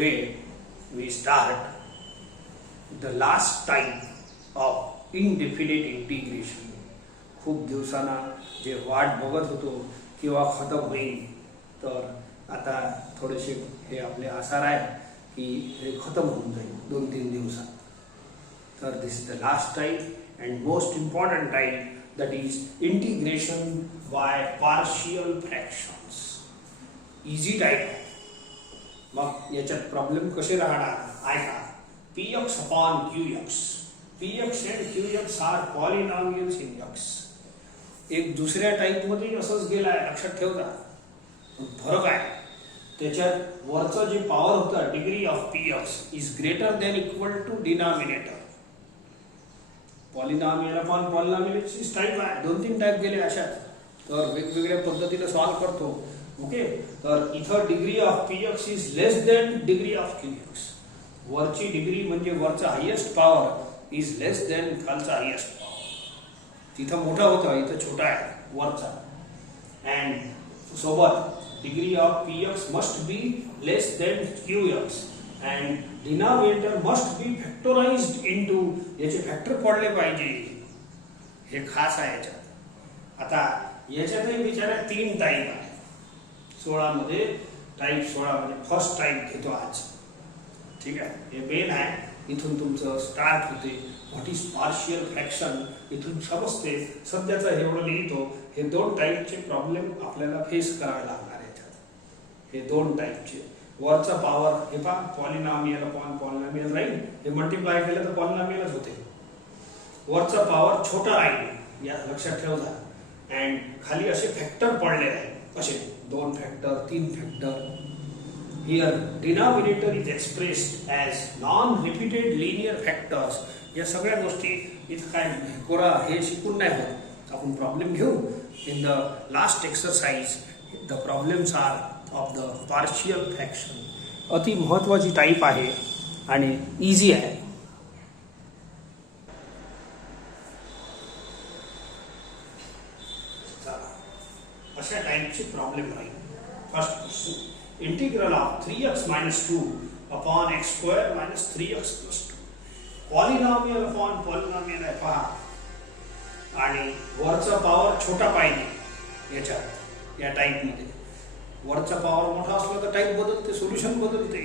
today we start the last type of indefinite integration. खूप दिवसांना जे वाट बघत होतो किंवा खतम होईल, तर आता थोडेसे हे आपले आसार आहे की हे खतम होऊन जाईल 2-3 दिवसात. तर this is the last type and most important type, that is integration by partial fractions. Easy type. मग याच्यात प्रॉब्लेम कसे राहणार ऐका. px upon qx. px and qx are polynomials in x. एक दुसऱ्या टाइप मध्ये असंच गेलाय, लक्षात ठेवता. फरक आहे त्याच्यात. वरचं जे पॉवर होतं degree of px is greater than equal to denominator. Polynomial upon पॉलिनॉमियलची टाइप आहे, 2-3 टाइप गेले अशात. तर वेगवेगळ्या पद्धतीने सॉल्व्ह करतो. ओके, तर इथं degree of px is less than degree of qx. वरची डिग्री म्हणजे वरचा highest power is less than खालचा हायेस्ट पॉवर. तिथं मोठा होता, इथं छोटा आहे वरचा. अँड सोबत degree of px must be less than qx and denominator must be factorized into, याचे फॅक्टर पडले पाहिजे. हे खास आहे याच्यात. आता याच्यातही विचारा 3 टाइप आहे 16 मध्ये. टाइप 16 मध्ये फर्स्ट टाइप घेतो आज. ठीक आहे, हे मेन आहे. इथून तुमचं स्टार्ट होते. व्हॉट इज पार्शियल फ्रॅक्शन इथून समजते. सध्याचं हे एवढं लिहितो. हे 2 टाइपचे प्रॉब्लेम आपल्याला फेस करावे लागणार याच्यात. हे 2 टाइपचे. वरचा पॉवर हे पहा, पॉलिनॉमियल अपॉन पॉलिनॉमियल राहील. हे मल्टिप्लाय केलं तर पॉलिनॉमियलच होते. वरचा पॉवर छोटा राहील, या लक्षात ठेवता. अँड खाली असे फॅक्टर पडले आहे, असे 2 factor 3 factor. Here denominator is expressed as non repeated linear factors. या सगळ्या गोष्टी इथं काय कोरा हे शिकून नाही होत. आपण प्रॉब्लेम घेऊ. In the last exercise the problems are of the partial fraction. अति महत्वाची टाइप आहे आणि इझी आहे. अशा टाइपचे प्रॉब्लेम राहील. First question, integral of 3x - 2 upon x² - 3x + 2. Polynomial upon polynomial आहे पहा. आणि वरचा पॉवर छोटा पाहिजे याच्यात. या टाइप मध्ये वरचा पॉवर मोठा असला तर टाइप बदलते, सोल्युशन बदलते.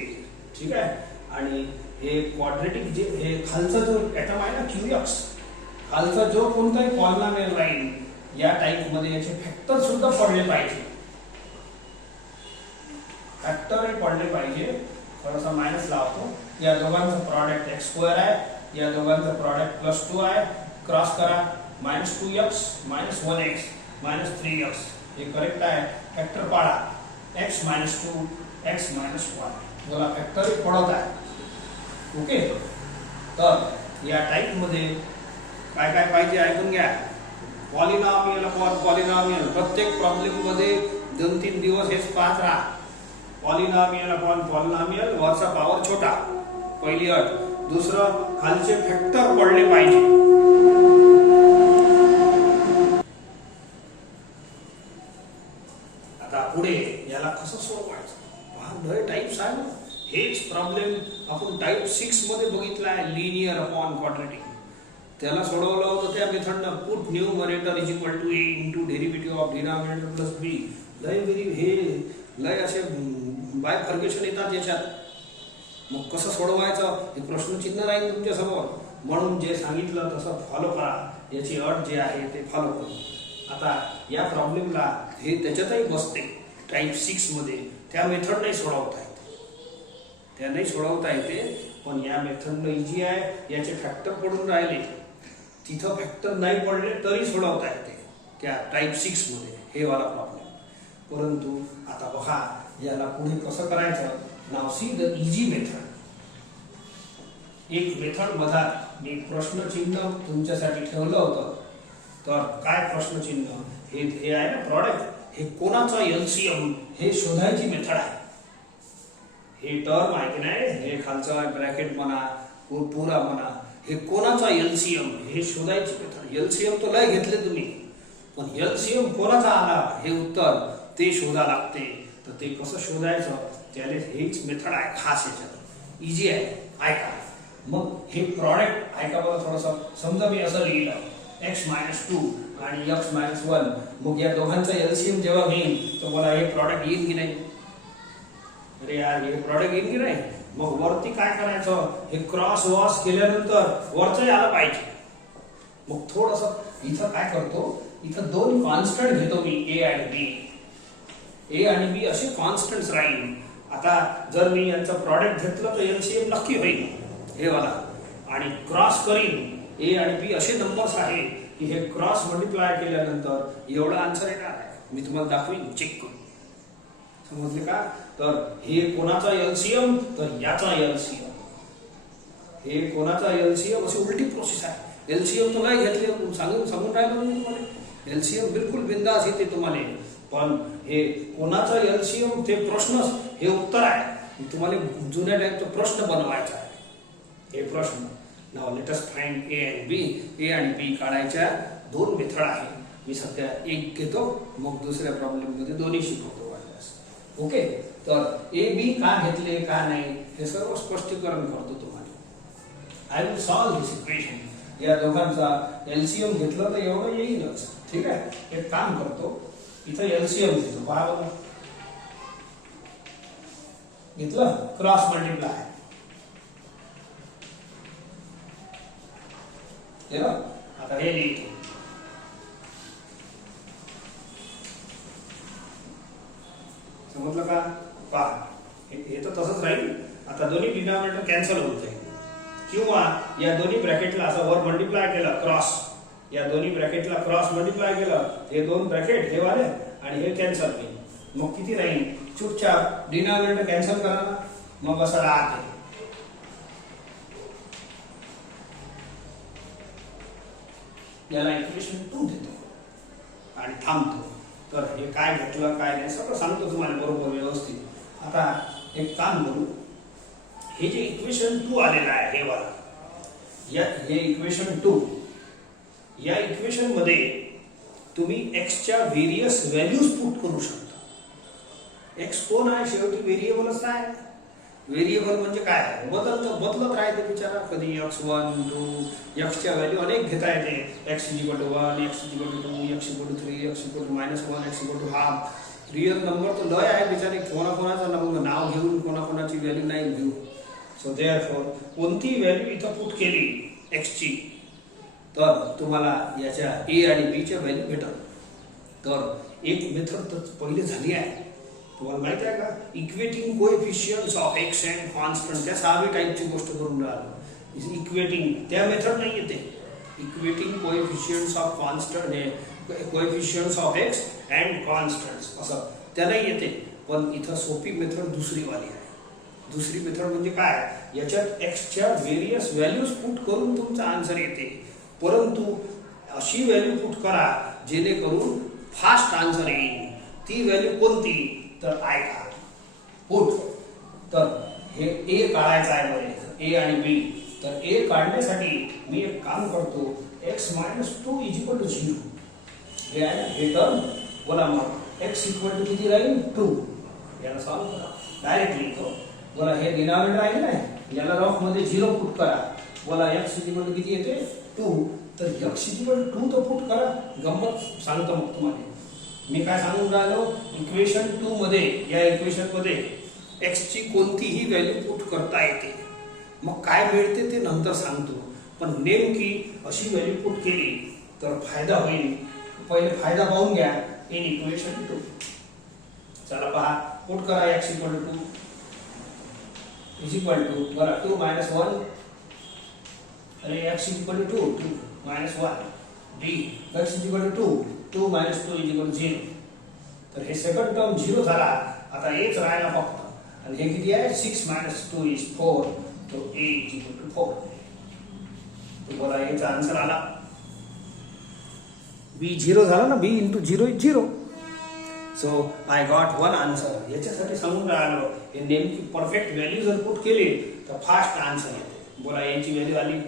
ठीक आहे. आणि हे क्वाड्रेटिक जे हे खालचा जो ॲटम आहे ना qx, खालचा जो कोणताही पॉलिनॉमियल राहील या टाइप मध्ये याचे फॅक्टर सुद्धा पडले पाहिजे. फॅक्टर पडले पाहिजे. थोडासा मायनस लावतो. या दोघांचं प्रॉडक्ट x² आहे, या दोघांचं प्रॉडक्ट +2 आहे. क्रॉस करा. -2x - 1x - 3x. हे करेक्ट आहे. फॅक्टर पाडा. x - 2 x - 1. मला फॅक्टर पडत आहे. ओके, तर या टाइप मध्ये काय काय पाहिजे ऐकून घ्या. Polynomial upon polynomial. प्रत्येक प्रॉब्लेम मध्ये 2-3 दिवस हेच पाहत राहा. Polynomial upon polynomial. वरचा पॉवर छोटा, पहिली अट. दुसरं, खालचे फॅक्टर पडले पाहिजे. आता पुढे याला कसं सोडवायचं. लय टाइप्स आहे ना. हेच प्रॉब्लेम आपण टाइप 6 मध्ये बघितला आहे, लिनियर अपॉन क्वाड्रेटिक. त्याला सोडवलं होतं त्या मेथडनं. Put numerator is equal to a into derivative of denominator plus b. लय असे बाय फर्ग्युशन येतात याच्यात. मग कसं सोडवायचं हे प्रश्नचिन्ह राहील तुमच्या समोर. म्हणून जे सांगितलं तसं फॉलो करा. याची अट जे आहे ते फॉलो करू. आता या प्रॉब्लेमला हे त्याच्यातही बसते टाइप 6 मध्ये. त्या मेथड नाही सोडवता येते. त्या नाही सोडवता येते, पण या मेथडनं इझी आहे. याचे फॅक्टर पडून राहिले, तिथं फॅक्टर नाही पडले तरी सोडवता येते त्या टाइप 6 मध्ये. हे वाला प्रॉब्लेम. परंतु आता बघा याला पुढे कसं करायचं. नाव सी द इझी मेथड. एक मेथड बघा. मी प्रश्नचिन्ह तुमच्यासाठी ठेवलं होतं. तर काय प्रश्नचिन्ह हे आहे ना प्रॉडक्ट. हे कोणाचा एलसीएम हे शोधायची मेथड आहे. हे टर्म आहे की नाही, हे खालचा ब्रॅकेट म्हणा पुरा म्हणा, हे कोणाचा एलसीएम हे शोधायची मेथड. एलसीएम तो लय घेतले तुम्ही, पण एलसीएम कोणाचा आला हे उत्तर ते शोधा लागते. तर ते कसं शोधायचं त्याला हेच मेथड आहे खास याच्यात, इझी आहे. ऐका मग हे प्रॉडक्ट ऐका बघा थोडंसं. समजा मी असं लिहिलं x-2 आणि x-1, मग या दोघांचा एलसीएम जेव्हा घेईन तर मला हे प्रॉडक्ट येईल की नाही? अरे यार हे प्रॉडक्ट येईल की नाही? मग वरती काय करायचं, हे क्रॉस वॉश केल्यानंतर वरचं आलं पाहिजे. मग थोडंसं इथं काय करतो, इथं दोन कॉन्स्टंट घेतो मी, ए आणि बी. ए आणि बी असे कॉन्स्टंट्स राहील. आता जर मी यांचं प्रॉडक्ट घेतलं तर एलसीएम नक्की होईल हे वाला, आणि क्रॉस करीन ए आणि बी असे नंबर्स आहे की हे क्रॉस मल्टिप्लाय केल्यानंतर एवढा आन्सर येणार आहे. मी तुम्हाला दाखवीन, चेक करू. समजले का? तर हे कोणाचा एलसीएम, तर याचा एलसीएम. हे कोणाचा एलसीएम, अशी उलटी प्रोसेस आहे. एलसीएम तर नाही घेतले, सांगून राहिलो मी तुम्हाला. एलसीएम बिलकुल बिंदास येते तुम्हाला, पण हे कोणाचा एलसीएम ते प्रश्न, हे उत्तर आहे. तुम्हाला जुन्या टाईपचा प्रश्न बनवायचा आहे हे प्रश्न. Now let us find A and B. A आणि बी काढायच्या दोन मेथड आहे. मी सध्या एक घेतो, मग दुसऱ्या प्रॉब्लेम मध्ये दोन्ही शिकवतो. ओके, तर ए बी का घेतले का नाही हे सर्व स्पष्टीकरण करतो तुम्हाला. I will solve this equation. या दोघांचा एलसीएम घेतलं तर एवढं येईलच. ठीक आहे, एक काम करतो, इथं एलसीएम घेतो. पहा बघा, घेतलं क्रॉस मल्टिप्लाय केलं. आता हे लिहितो. समजलं का? पहा हे तर तसंच राहील. आता दोन्ही डिनॉमिनेटर कॅन्सल होत जाईल, किंवा या दोन्ही ब्रॅकेटला असं वर मल्टिप्लाय केलं क्रॉस, या दोन्ही ब्रॅकेटला क्रॉस मल्टिप्लाय केलं, हे दोन ब्रॅकेट हे वाले आणि हे कॅन्सल होईल. मग किती राहील? चुपचाप डिनॉमिनेटर कॅन्सल करा ना, मग असं राहते. याला इक्वेशन 2 देतो आणि थांबतो. तर हे काय घेतलं काय नाही सगळं सांगतो तुम्हाला बरोबर व्यवस्थित. आता एक काम करू, हे जे इक्वेशन 2 आलेलं आहे हे वाला, हे इक्वेशन 2, या इक्वेशन मध्ये तुम्ही एक्सच्या व्हेरियस व्हॅल्यूज पुट करू शकता. एक्स कोण आहे? शेवटी व्हेरिएबलच आहे. व्हेरिएबल म्हणजे काय? बदलत राहते बिचारा. कधी x1 2 एक्सच्या व्हॅल्यू अनेक घेता येते. x = 1, x = 2, x = 3, x = -1, x = ½. Real number तर लय आहे बिचारे, कोणाकोणाचं नाव घेऊन कोणाकोणाची व्हॅल्यू नाही घेऊ. सो देअरफॉर कोणती व्हॅल्यू इथं पुट केली एक्सची, तर तुम्हाला याच्या ए आणि बी च्या व्हॅल्यू भेटल. तर एक मेथड तर पहिले झाली आहे, तुम्हाला माहिती आहे का? Equating coefficients of x and constant. त्या 6व्या टाईपची गोष्ट करून राहिलो. इक्वेटिंग त्या मेथड नाही येते. Equating coefficients of constant, coefficients of x and constants असं त्या नाही येते. पण इथं सोपी मेथड दुसरी वाली आहे. दुसरी मेथड म्हणजे काय? याच्यात एक्सच्या व्हेरियस व्हॅल्यूज पुट करून तुमचा आन्सर येते, परंतु अशी व्हॅल्यू पुट करा जेणेकरून फास्ट आन्सर येईल. ती व्हॅल्यू कोणती? तर ऐका, पुट. तर हे ए काढायचं आहे बरे, ए आणि बी. तर ए काढण्यासाठी मी एक काम करतो, x-2 = 0 हे आहे, हे टर्म बोला. मग x = किती राहील? 2. याला सॉल्व करा डायरेक्टली. तो बोला हे डिनॉमिनेटर आहे ना, याला रफ मध्ये 0 पुट करा. बोला x = किती येते? 2. तर x = 2 तर पुट करा. गंमत सांगतो मग तुम्हाला. मी काय सांगून राहिलो, इक्वेशन 2 मध्ये, या इक्वेशन मध्ये x ची कोणतीही व्हॅल्यू पुट करता येते. मग काय मिळते ते नंतर सांगतो, पण नेमकी अशी व्हॅल्यू पुट केली तर फायदा होईल. पहिले फायदा पाहून घ्या इन इक्वेशन 2. चला पहा, पुट करा x = 2 बरं 2 - 1. अरे x = 2 2 - 1 d. x = 2 2 - 2 = 0. तर हे सेकंड टर्म 0 झाला. आता एच राहिला फक्त, आणि हे किती आहे? 6 - 2 = 4. तो a = 4. तो बोला याचा आन्सर आला. b 0 झाला ना, b × 0 = 0. So I got 1 answer. याच्यासाठी सांगून राहिलो, हे नेमकी परफेक्ट व्हॅल्यू जर पुट केली तर फास्ट आन्सर येते. बोला याची व्हॅल्यू आली.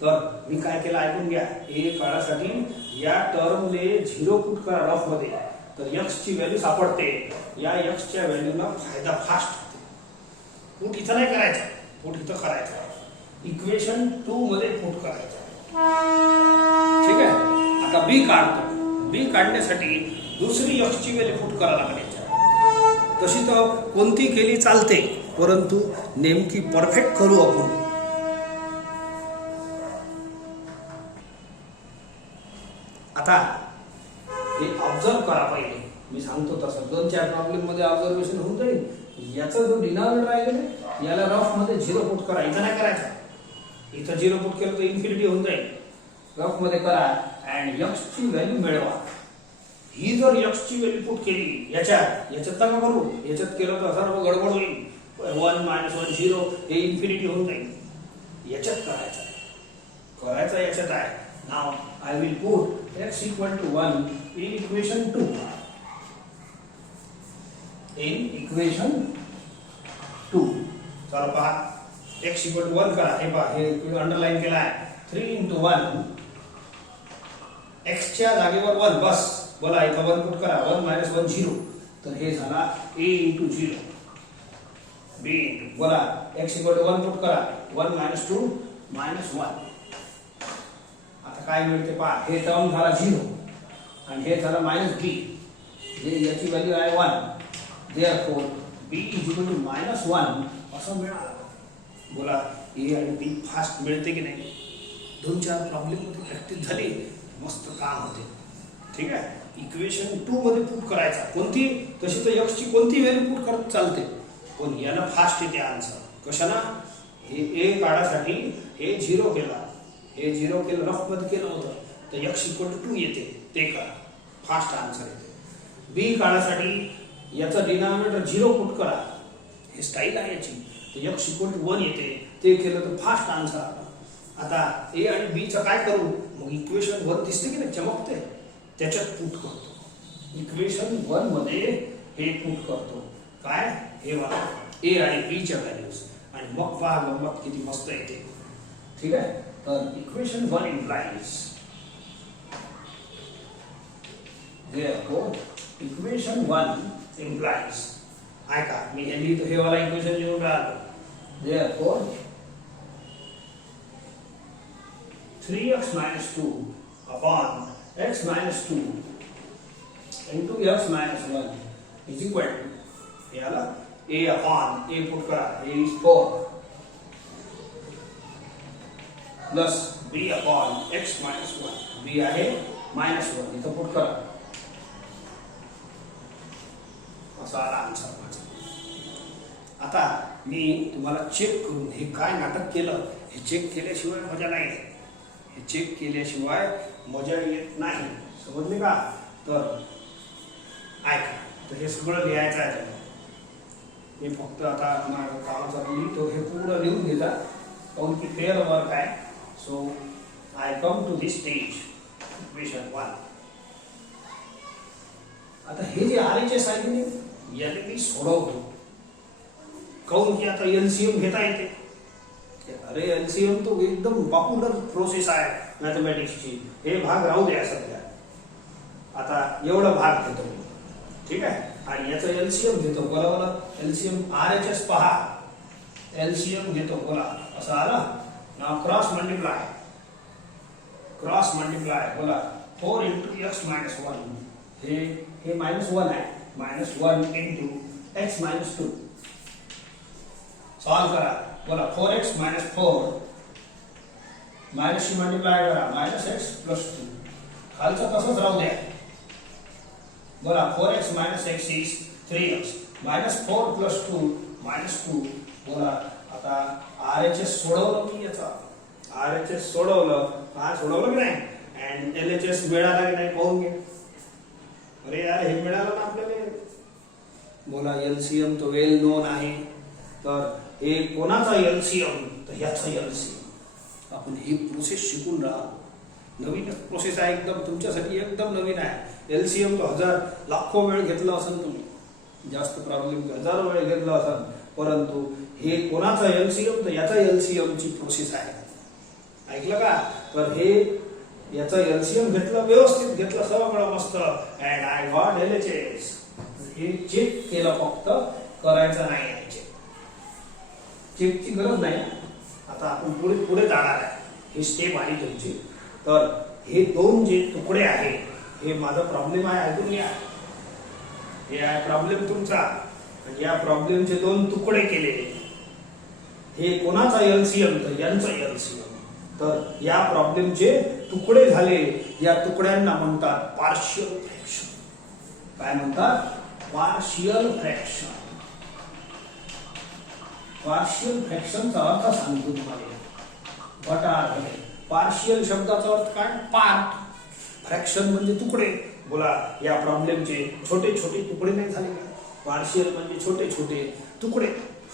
तर मी काय केलं ऐकून घ्या. ए काढासाठी या टर्मले 0 पुट करा रफ मध्ये, तर x ची व्हॅल्यू सापडते. या x च्या व्हॅल्यूला फायदा फास्ट होते. पुट इथं नाही करायचं, पुट इथं करायचं, इक्वेशन 2 मध्ये पुट करायचं. ठीक आहे. आता बी काढतो. बी काढण्यासाठी दुसरी x ची व्हॅल्यू पुट करायला लागेल. तशी तर कोणती केली चालते, परंतु नेमकी परफेक्ट करू आपण. आता हे ऑब्झर्व करा पहिले, मी सांगतो तसं 2-4 प्रॉब्लेम मध्ये ऑब्झर्वेशन होऊन जाईल. याचा जो डिनॉमिनेटर राहिलेला आहे याला रफ मध्ये 0 पुट करा. इथं नाही करायचं, इथं 0 पुट केलं तर इन्फिनिटी होऊन जाईल. रफ मध्ये करा अँड x ची व्हॅल्यू मिळवा. ही जर x ची व्हॅल्यू पुट केली याच्यात नका करू, याच्यात केलं तर सर्व गडबड होईल. 1 - 1 0 हे इन्फिनिटी होऊन जाईल. याच्यात करायचं याच्यात आहे. नाव I will put x equal to 1 in equation 2. In equation 2. चला पहा, x equal to 1 करा. हे पहा, हे अंडरलाइन केला आहे. 3 into 1 x च्या जागेवर 1 बस. बोला इथं 1 पुट करा. 1 - 1 0. तर हे झाला a into 0. b into बोला x equal to 1 पुट करा. 1 - 2 -1. आता काय मिळते पहा, हे टर्म झाला 0 आणि हे झालं -b. जे याची व्हॅल्यू आहे 1. therefore b is equal to -1 असं मिळालं. बोला a आणि b फास्ट मिळते की नाही? 2-4 प्रॉब्लेम मध्ये प्रॅक्टिस झाली, मस्त काम होते. ठीक आहे. इक्वेशन 2 मध्ये पुट करायचा. कोणती? तशी तर x ची कोणती व्हॅल्यू पुट करत चालते, पण याला फास्ट येते आन्सर. कशाला? हे a काढासाठी हे 0 केला, हे 0 केलं, रफ मध्ये केलं होतं, तर x equal to 2 येते. ते करा, फास्ट आन्सर येते. b काढासाठी याचा डिनॉमिनेटर 0 पुट करा. हे स्टाईल आहे याची. तर x equal to 1 येते. ते केलं तर फास्ट आन्सर आला. आता a आणि b चं काय करू? मग इक्वेशन 1 दिसते की नाही, चमकते, त्याच्यात पुट करतो. इक्वेशन 1 मध्ये हे पुट करतो. काय? हे बघा a आणि b च्या व्हॅल्यूज, आणि मग पहा गंमत किती मस्त येते. ठीक आहे. तर equation 1 implies, therefore equation 1 implies, ऐका मी हे लिहितो, हे वाला इक्वेशन लिहून राहिलो. therefore 3x - 2 upon x - 2 into x - 1 is equal to, याला a upon a पुट करा, a is 4 plus b upon x - 1. b आहे -1, इथं पुट करा. असा आला आन्सर माझा. आता मी तुम्हाला चेक करून हे काय नाटक केलं हे चेक केल्याशिवाय मजा नाही. हे चेक केल्याशिवाय मजा येत नाही. समजले का? तर ऐका, तर हे सगळं लिहायचं आहे. मी फक्त आता माझ्या कामाचा लिहितो, हे पूर्ण लिहून घेता, काऊन की फेअर वर्क आहे. So I come to this stage, equation 1. आता हे जे RHS आहे की याने मी सोडवतो, काऊन की आता LCM घेता येते. अरे LCM तो एकदम पॉप्युलर प्रोसेस आहे मॅथमॅटिक्सची. हे भाग राहू द्या सध्या. आता एवढा भाग घेतो मी. ठीक आहे. आणि याचा LCM घेतो. बोला बोला LCM RHS पहा. LCM घेतो, बोला असं आला ना. क्रॉस मल्टिप्लाय बोला 4 into x - 1. हे -1 आहे. -1 into x - 2. सॉल्व करा. बोला 4x - 4 मायनसशी मल्टिप्लाय करा, -x + 2. खालचं तसंच राहू द्या. बोला 4x - x is 3x. -4 + 2 -2. बोला आता RHS सोडवलं की याचा RHS सोडवलं की नाही, अँड LHS मिळाला की नाही पाहून घे. अरे यार हे मिळालं ना आपल्याला. बोला LCM तो वेल नोन आहे. तर हे कोणाचा LCM? तर ह्याचा LCM. आपण ही प्रोसेस शिकून राहा. नवीन प्रोसेस आहे, एकदम तुमच्यासाठी एकदम नवीन आहे. LCM तो 1000 लाखो वेळ घेतला असेल तुम्ही, जास्त प्रॉब्लेम हजारो वेळ घेतला असेल, परंतु हे कोणाचा LCM? तर याचा LCM ची प्रोसेस आहे. ऐकलं का? तर हे याचा LCM घेतला, व्यवस्थित घेतला, सगळं मस्त. And I got LHS. हे चेक केलं, फक्त करायचं नाही. चेकची गरज नाही. आता आपण पुढे पुढे जाणार आहे. ही स्टेप आली तुमची. तर हे दोन जे तुकडे आहे हे माझा प्रॉब्लेम आहे. ऐकून घ्या. हे आहे प्रॉब्लेम तुमचा. या प्रॉब्लेमचे दोन तुकडे केले. हे कोणाचा एलसीएम? तर यांचा एलसीएम. तर या प्रॉब्लेमचे तुकडे झाले. या तुकड्यांना म्हणतात पार्शियल फ्रॅक्शन. काय म्हणतात? Partial fraction. पार्शियल फ्रॅक्शनचा अर्थ सांगतो तुम्हाला. व्हॉट आर पार्शियल शब्दाचा अर्थ काय? पार्ट. फ्रॅक्शन म्हणजे तुकडे. बोला या प्रॉब्लेमचे छोटे छोटे तुकडे नाही झाले का? पार्शियल म्हणजे छोटे छोटे तुकडे.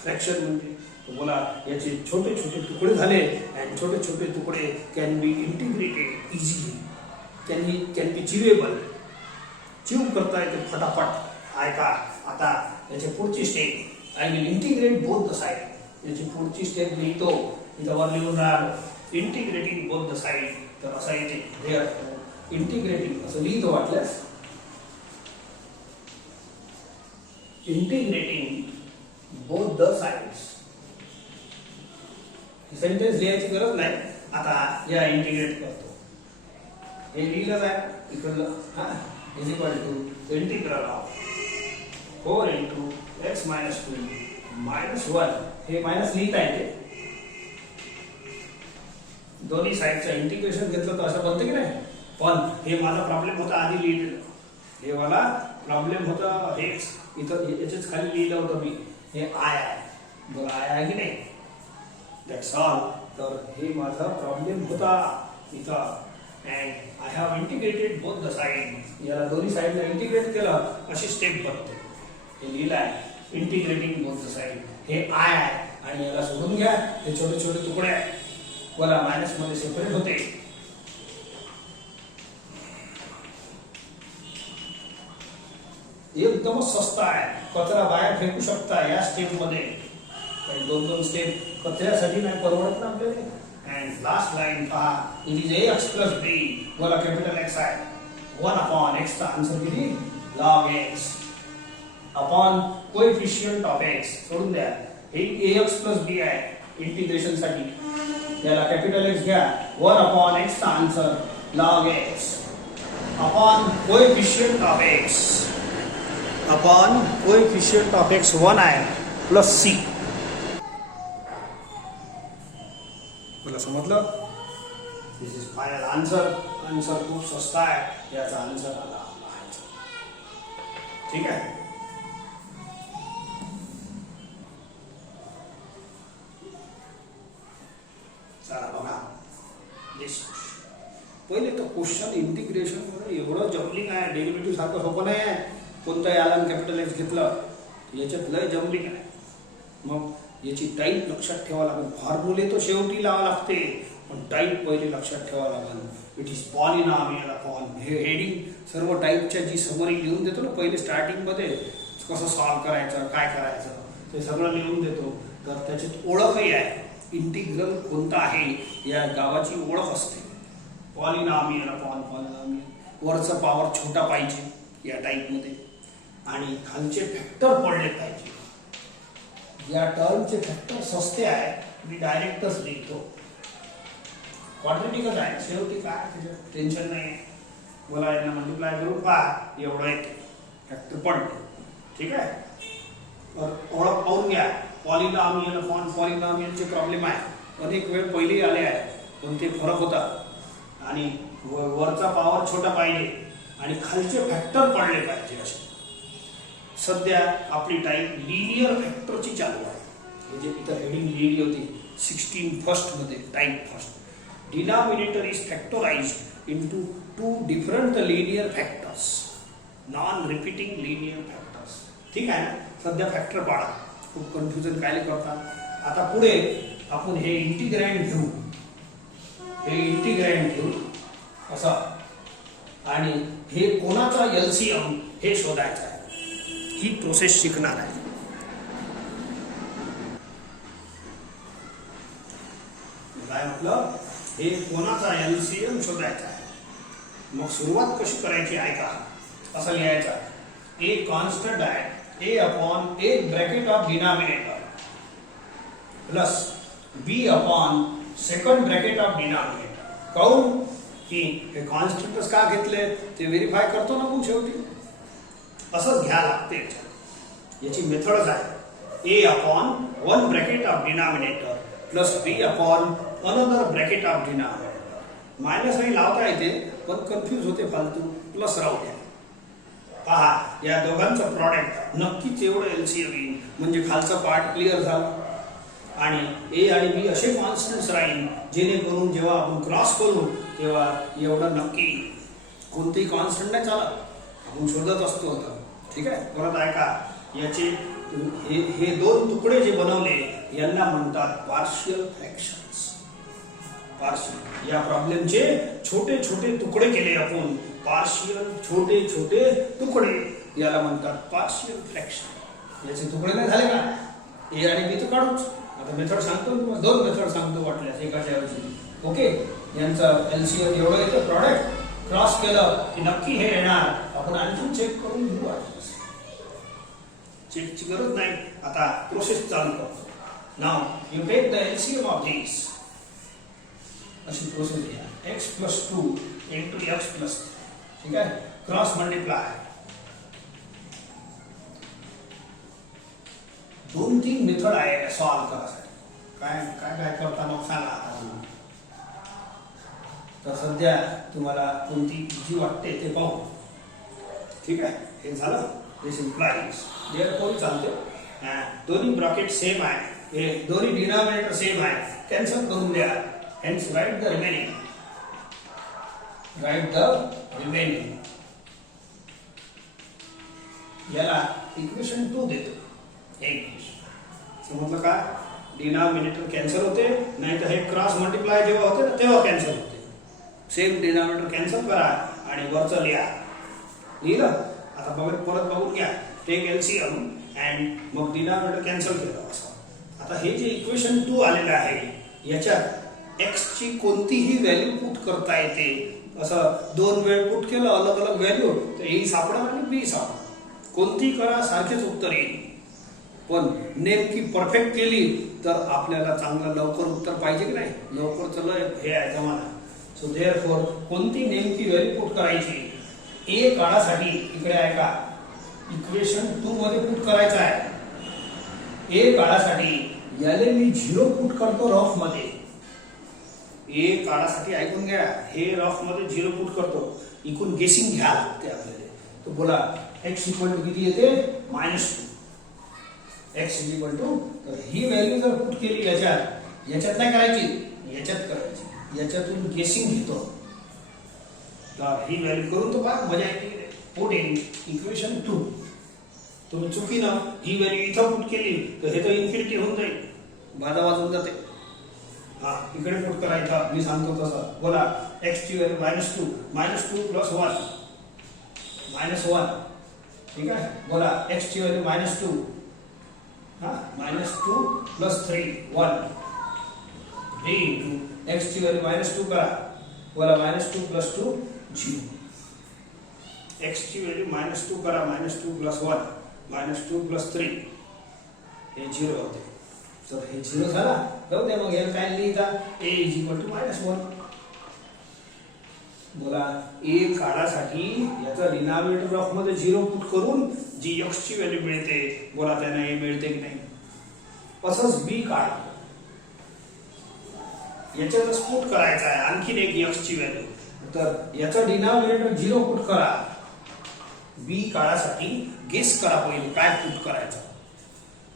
फ्रॅक्शन म्हणजे बोला याचे छोटे छोटे तुकडे झाले. अँड छोटे छोटे तुकडे can be integrated easily. Can be chewable. Chew करता येते फटाफट. ऐका आता याची पुढची step. I will integrate both the side. याची पुढची स्टेप लिहितो. इथं लिहून राहिलो. Integrating both the side. तर असं येते इंटिग्रेटिंग असं लिहितो वाटल्यास. Integrating both the sides. Sentence लिहायची गरज नाही. आता या इंटिग्रेट करतो. हे लिहिलं आहे इकडलं. Is equal to integral of 4 into x minus 2 minus 1. हे मायनस लिहिता येते. दोन्ही साइडचं इंटिग्रेशन घेतलं तर असं बनते की नाही. पण हे माझा प्रॉब्लेम होता आधी लिहिलेलं. हे मला प्रॉब्लेम होता. हे इथं याच्याच खाली लिहिलं होतं मी. हे आय आहे. बघा आय आहे की नाही. That's all. तर हे माझा प्रॉब्लेम होता इथं. And I have integrated both the side. याला दोन्ही साइडला इंटिग्रेट केलं. अशी स्टेप बनते. हे लिहिलं आहे इंटिग्रेटिंग बोथ द साइड. हे आय आहे आणि याला सोडून घ्या. हे छोटे छोटे तुकडे आहे. मला मायनस मध्ये सेपरेट होते. एकदमच स्वस्त आहे. कचरा बाहेर फेकू शकता या स्टेप मध्ये. दोन दोन स्टेप कचऱ्यासाठी नाही परवडत ना आपल्याला. अँड लास्ट लाईन पहा. It is ax plus b. बोला कॅपिटल एक्स आहे. 1/x चा आन्सर किती? log x upon coefficient of x. सोडून द्या. हे ax प्लस b आहे इंटिग्रेशन साठी. याला कॅपिटल एक्स घ्या. 1/x चा answer log x upon coefficient of x. Upon coefficient of x 1 आहे प्लस c. बोला समजलं. दिस इज फायनल आन्सर. आन्सर खूप स्वस्त आहे. याचा आन्सर आला. ठीक आहे. चला बघा. पहिले तर क्वेश्चन इंटिग्रेशन मध्ये एवढं जम्बलिंग आहे. डेरिव्हेटिव्ह सारखं सोपं नाही आहे. कोणतं याला कॅपिटल एक्स घेतलं याच्यात लय जम्बलिंग आहे. मग याची टाईप लक्षात ठेवावं लागेल. फॉर्म्युले तो शेवटी लावा लागते पण टाईप पहिले लक्षात ठेवावं लागेल. It is polynomial upon. हे हेडिंग सर्व टाईपच्या जी समरी लिहून देतो ना पहिले स्टार्टिंग मध्ये कसं सॉल्व्ह करायचं काय करायचं ते सगळं लिहून देतो. तर त्याच्यात ओळखही आहे. इंटिग्रल कोणता आहे या गावाची ओळख असते. Polynomial upon polynomial. वरचा पॉवर छोटा पाहिजे या टाईप मध्ये आणि खालचे फॅक्टर पडले पाहिजे. या टर्मचे फॅक्टर सस्ते आहे. मी डायरेक्टच लिहितो. क्वाड्रेटिकच आहे शेवटी. काय त्याच्यात टेन्शन नाही. मला यांना मल्टिप्लाय करून पहा एवढं येते. फॅक्टर पडते. ठीक आहे. ओळख पाहून घ्या. पॉलिनॉमियल अपॉन पॉलिनॉमियलचे प्रॉब्लेम आहे. अनेक वेळ पहिले आले आहे पण ते फरक होता. आणि वरचा पॉवर छोटा पाहिजे आणि खालचे फॅक्टर पडले पाहिजे. असे सध्या आपली टाईप लिनियर फॅक्टरची चालू आहे. म्हणजे इथं हेडिंग लिहिली होती 16 फर्स्ट मध्ये. Type first. Denominator is factorized into 2 different linear factors. Non repeating linear factors. ठीक आहे ना. सध्या फॅक्टर पाडा. खूप कन्फ्युजन काय करता. आता पुढे आपण हे इंटिग्रँड घेऊ. हे इंटिग्रँड घेऊ असं आणि हे कोणाचा एलसीएम हे शोधायचं आहे. ही प्रोसेस शिकणार आहे. काय म्हटलं? हे कोणाचा एलसीएम शोधायचा आहे. मग सुरुवात कशी करायची ऐका. असं लिहायचं. ए कॉन्स्टंट आहे. A upon a bracket of denominator. Plus B upon second bracket of denominator. काऊन की हे कॉन्स्टंटच का घेतले ते व्हेरीफाय करतो ना मग शेवटी. असंच घ्या लागते. याची मेथडच आहे. A upon one bracket of denominator plus B upon another bracket of denominator. Minus नाही लावता येते पण कन्फ्यूज होते फालतू. प्लस राहू द्या. पहा या दोघांचं प्रॉडक्ट नक्कीच एवढं एलसीएम येईल म्हणजे खालचा पार्ट क्लिअर झाला. आणि ए आणि बी असे कॉन्स्टंट्स राहील जेणेकरून जेव्हा आपण क्रॉस करू तेव्हा एवढं नक्की कोणतेही कॉन्स्टंट नाही चालत. आपण शोधत असतो होता. ठीक आहे. परत ऐका. याचे हे दोन तुकडे जे बनवले यांना म्हणतात पार्शियल फ्रॅक्शन्स. पार्शियल या प्रॉब्लेमचे छोटे छोटे तुकडे केले आपण. पार्शियल छोटे छोटे तुकडे याला म्हणतात पार्शियल फ्रॅक्शन. याचे तुकडे नाही झाले का. ए आणि बी तर काढूच. आता मेथड सांगतो तुम्हाला. दोन मेथड सांगतो वाटल्यास एकाच्या ऐवजी. ओके. यांचं एलसीएम एवढं येतं प्रॉडक्ट. क्रॉस केलं की नक्की हे येणार. आपण आणखी चेक करून घेऊ. चेकची गरज नाही. आता प्रोसेस चालू करतो. Now you take the LCM of this. अशी प्रोसेस घ्या. X plus 2 into x plus. ठीक आहे. Cross multiply. 2-3 मेथड आहे सॉल्व करायसाठी. काय काय काय करता मग सांगा आता. तर सध्या तुम्हाला कोणती जी वाटते ते पाहू. ठीक आहे. हे झालं. दिस इम्प्लाइज देअरफॉर चालते. दोन्ही ब्रॅकेट सेम आहे. हे दोन्ही डिनॉमिनेटर सेम आहे. कॅन्सल करून द्या. Hence write the remaining. Write the remaining. याला इक्वेशन 2 देतो. समजलं का. डिनॉमिनेटर कॅन्सल होते नाही तर हे क्रॉस मल्टिप्लाय जेव्हा होते ना तेव्हा कॅन्सल होते. सेम डिनॉमिनेटर कॅन्सल करा आणि वरचं लिहा. लिहिलं. आता परत बघून घ्या. टेक एलसीएम अँड मग डिनॉमिनेटर कॅन्सल केलं असं. आता हे जे इक्वेशन 2 आलेलं आहे याच्यात एक्स ची कोणतीही व्हॅल्यू पुट करता येते. असं 2 वेळ पुट केलं अलग अलग व्हॅल्यू तर ए सापडणार आणि बी सापडणार. कोणती करा सारखेच उत्तर येईल. पण नेमकी परफेक्ट केली तर आपल्याला चांगलं लवकर उत्तर पाहिजे की नाही. लवकर चल हे आहे जमाना. सो देअरफॉर कोणती नेमकी व्हॅल्यू पुट करायची. ए काढासाठी इकडे आहे का इक्वेशन 2 मध्ये पुट करायचं आहे. ए काढासाठी याले मी 0 पुट करतो रफ मध्ये. ए काढासाठी ऐकून घ्या. हे रफ मध्ये 0 पुट करतो. इकडून गेसिंग घ्या लागते आपल्याला. तो बोला एक्स इक्वल टू किती येते -2. X equal to. तर ही व्हॅल्यू जर पुट केली याच्यात नाही करायची याच्यात करायची. याच्यातून गेसिंग घेतो. तर ही व्हॅल्यू करून तो पहा मजा येते. Put in equation 2. तुम्ही चुकीनं ही व्हॅल्यू इथं पुट केली तर हे तर इन्फिनिटी होऊन जाईल. बाजा वाजून जाते. हा इकडे पुट करायचं मी सांगतो तसं. बोला एक्स ची व्हॅल्यू -2 प्लस 1 ठीक आहे. बोला एक्स ची व्हॅल्यू -2 -2 प्लस 3 1 बी इंटू एक्स ची व्हॅल्यू -2 करा. बोला -2 प्लस 2 0. एक्स ची व्हॅल्यू -2 करा. -2 प्लस 1 -2 प्लस 3 हे 0 होते. तर हे 0 झाला. जाऊ दे मग याला काय लिहिता. a is equal to -1. बोला ए काढासाठी याचा डिनॉमिनेटर ऑफ मध्ये 0 पुट करून जी x ची व्हॅल्यू मिळते बोला त्यांना a मिळते की नाही. असंच b काढ. याच्यातच पुट करायचं आहे आणखीन एक x ची व्हॅल्यू. तर याचा डिनॉमिनेटर 0 पुट करा. b काढासाठी गेस करा पहिले काय पुट करायचं.